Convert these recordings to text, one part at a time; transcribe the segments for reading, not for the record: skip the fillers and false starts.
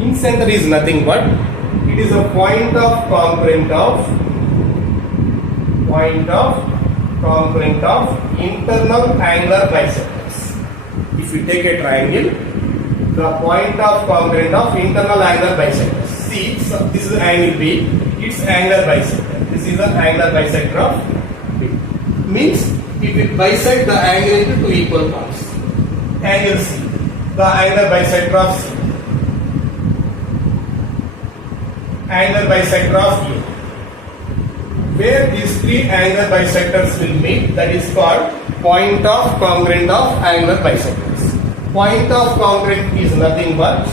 Incenter is nothing but it is a point of congruent of internal angular bisectors. If you take a triangle, the point of congruent of internal angular bisectors. See, so this is angle B, its angular bisector. This is the angular bisector of B. Means it will bisect the angle into two equal parts. Angle C, the angular bisector of C. Angular bisector of U. Where these three angular bisectors will meet, that is called point of congruent of angular bisectors. Point of congruent is nothing but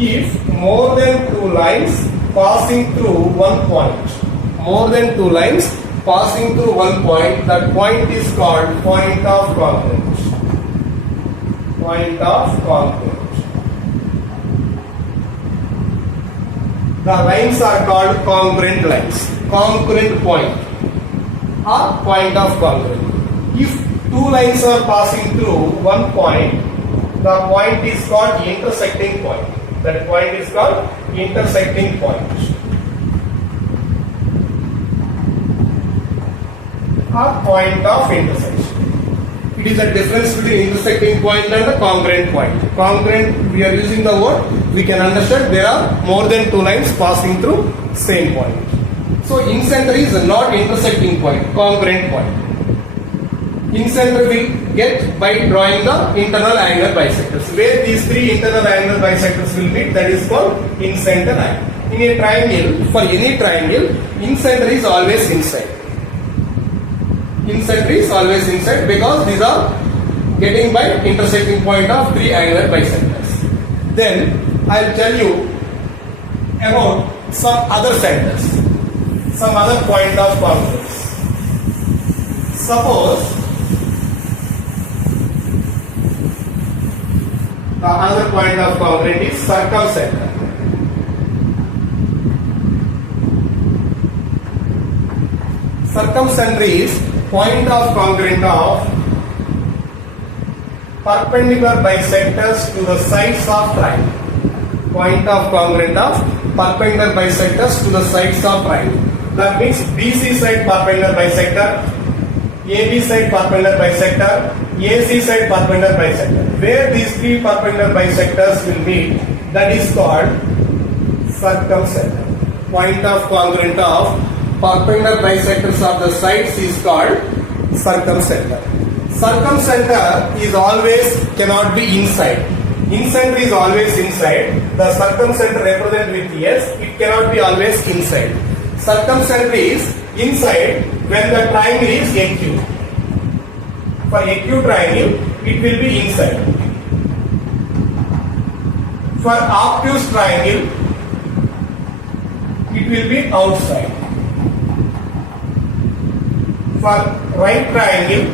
if more than two lines passing through one point. More than two lines passing through one point, that point is called point of congruent. Point of congruent. The lines are called congruent lines. Congruent point or point of congruent. If two lines are passing through one point, the point is called intersecting point. That point is called intersecting point. Or point of intersection. It is a difference between intersecting point and the congruent point. Congruent, we are using the word, we can understand there are more than two lines passing through same point. So incenter is not intersecting point, congruent point. Incenter will get by drawing the internal angular bisectors. Where these three internal angular bisectors will meet, that is called incenter line. In a triangle, for any triangle, incenter is always inside. Incenter is always inside because these are getting by intersecting point of three angular bisectors. Then I will tell you about some other centers, some other point of congruence. Suppose the other point of congruent is circumcenter. Circumcenter is point of congruent of perpendicular bisectors to the sides of triangle. Point of congruent of perpendicular bisectors to the sides of triangle. That means BC side perpendicular bisector, AB side perpendicular bisector, AC side perpendicular bisector. Where these three perpendicular bisectors will meet, that is called circumcenter. Point of congruent of perpendicular bisectors of the sides is called circumcenter. Circumcenter is always cannot be inside. Incenter is always inside. The circumcenter represented with S, it cannot be always inside. Circumcenter is inside when the triangle is acute. For acute triangle, it will be inside. For obtuse triangle, it will be outside. For right triangle,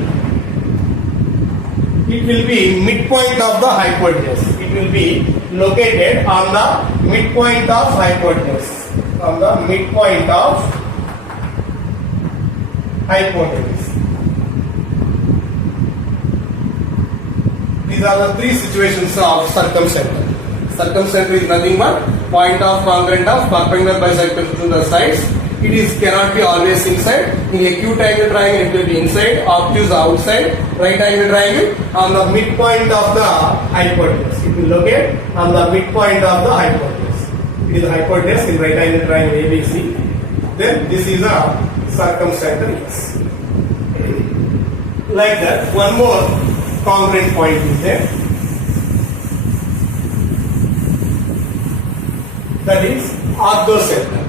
it will be midpoint of the hypotenuse. It will be located on the midpoint of hypotenuse. On the midpoint of hypotenuse. These are the three situations of circumcenter. Circumcenter is nothing but point of congruent of perpendicular bisectors to the sides. It is cannot be always inside. In acute angle triangle, it will be inside. Obtuse outside. Right angle triangle on the midpoint of the hypotenuse. It will locate on the midpoint of the hypotenuse. It is the hypotenuse in right angle triangle ABC. Then this is a circumcenter. Yes. Like that, one more congruent point is there. That is orthocenter.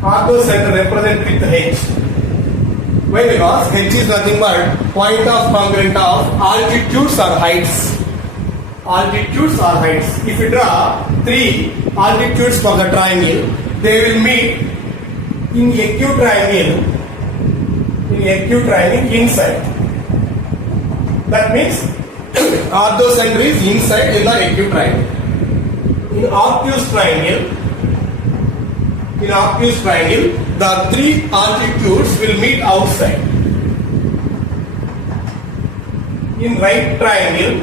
Orthocenter represented with H. Why? Because H is nothing but point of congruent of altitudes or heights. Altitudes or heights. If you draw three altitudes for the triangle, they will meet in acute triangle. In acute triangle inside. That means orthocenter is inside in the acute triangle. In obtuse triangle, the three altitudes will meet outside. In right triangle,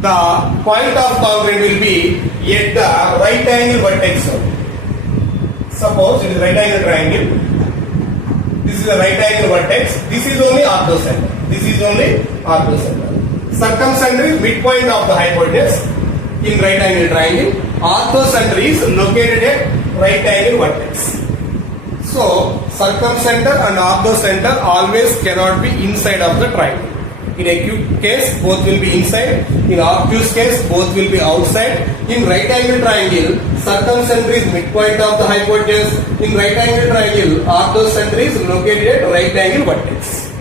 the point of congruent will be at the right angle vertex. Suppose it is right angle triangle. This is a right angle vertex. This is only orthocenter. This is only orthocenter. Circumcenter is midpoint of the hypotenuse in right angle triangle. Orthocenter is located at right angle vertex. So circumcenter and orthocenter always cannot be inside of the triangle. In acute case, both will be inside. In obtuse case, both will be outside. In right angle triangle, circumcenter is midpoint of the hypotenuse. In right angle triangle, orthocenter is located at right angle vertex.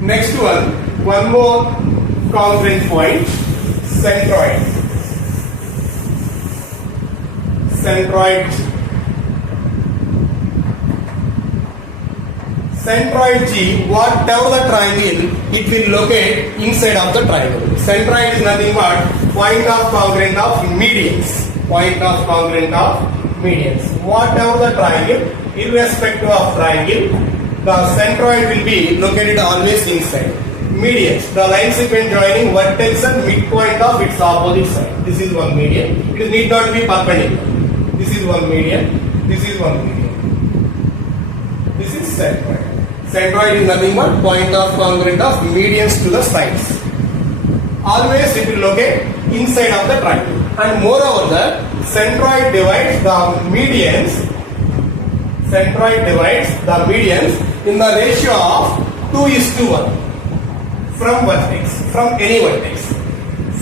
Next one more congruent point, centroid. Centroid G, whatever the triangle, it will locate inside of the triangle. Centroid is nothing but point of congruent of medians. Point of congruent of medians. Whatever the triangle, irrespective of triangle, the centroid will be located always inside. Medians, the line segment joining vertex and midpoint of its opposite side. This is one median. It need not be perpendicular. This is one median. This is one median. This is centroid. Centroid is nothing but point of congruent of medians to the sides. Always it will locate inside of the triangle. And moreover, the centroid divides the medians. Centroid divides the medians in the ratio of 2:1 from vertex, from any vertex.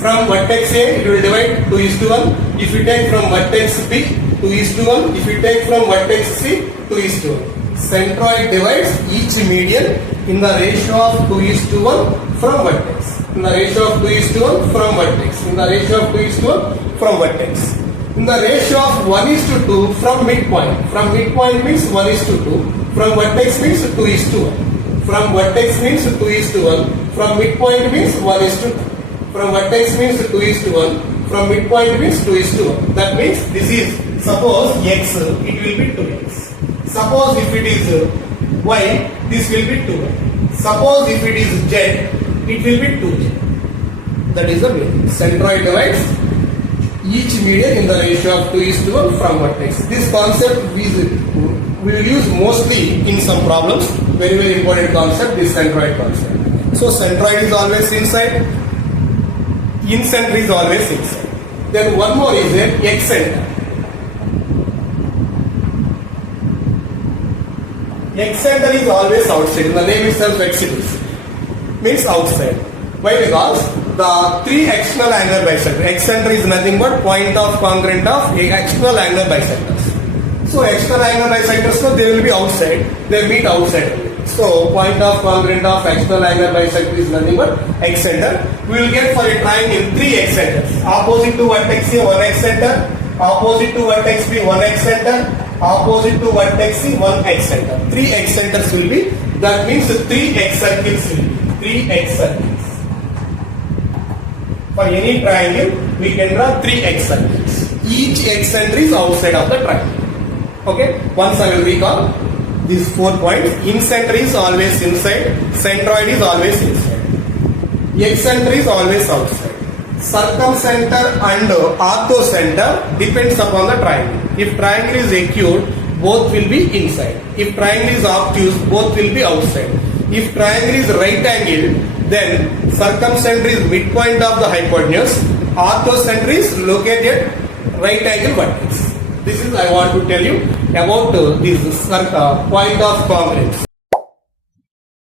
From vertex A, it will divide 2:1. If you take from vertex B, 2:1. If you take from vertex C, 2:1. Centroid divides each median in the ratio of 2:1 from vertex. In the ratio of 2:1 from vertex. In the ratio of 2:1 from vertex. In the ratio of 1:2 from midpoint. From midpoint means 1:2. From vertex means 2:1. From vertex means 2:1. From midpoint means 1:2. From vertex means 2:1. From midpoint means 2:1. That means this is, suppose x, it will be 2x. Suppose if it is y, this will be 2y. Suppose if it is z, it will be 2z. That is the median. Centroid divides each median in the ratio of 2:1 from vertex. This concept we will use mostly in some problems. Very, very important concept, this centroid concept. So centroid is always inside. Incenter is always inside. Then one more is a excenter. Excenter is always outside. In the name itself, exhibits means outside. Why? Because the three external angular bisectors. Excenter is nothing but point of congruent of external angular bisectors. So external angular bisectors, so they will be outside. They meet outside. So point of congruent of external angular bisector is nothing but excenter. We will get for a triangle three excenters. Opposite to vertex A, one excenter. Opposite to vertex B, one excenter. Opposite to vertex C, one excenter. Three excenters will be. That means three x circles will be. Three x circles. For any triangle, we can draw three x circles. Each excenter is outside of the triangle. Okay. Once I will recall these 4 points. Incenter is always inside. Centroid is always inside. Excenter is always outside. Circumcenter and orthocenter depends upon the triangle. If triangle is acute, both will be inside. If triangle is obtuse, both will be outside. If triangle is right angle, then circumcenter is midpoint of the hypotenuse. Orthocenter is located right angle vertex. This is I want to tell you about this point of congruence.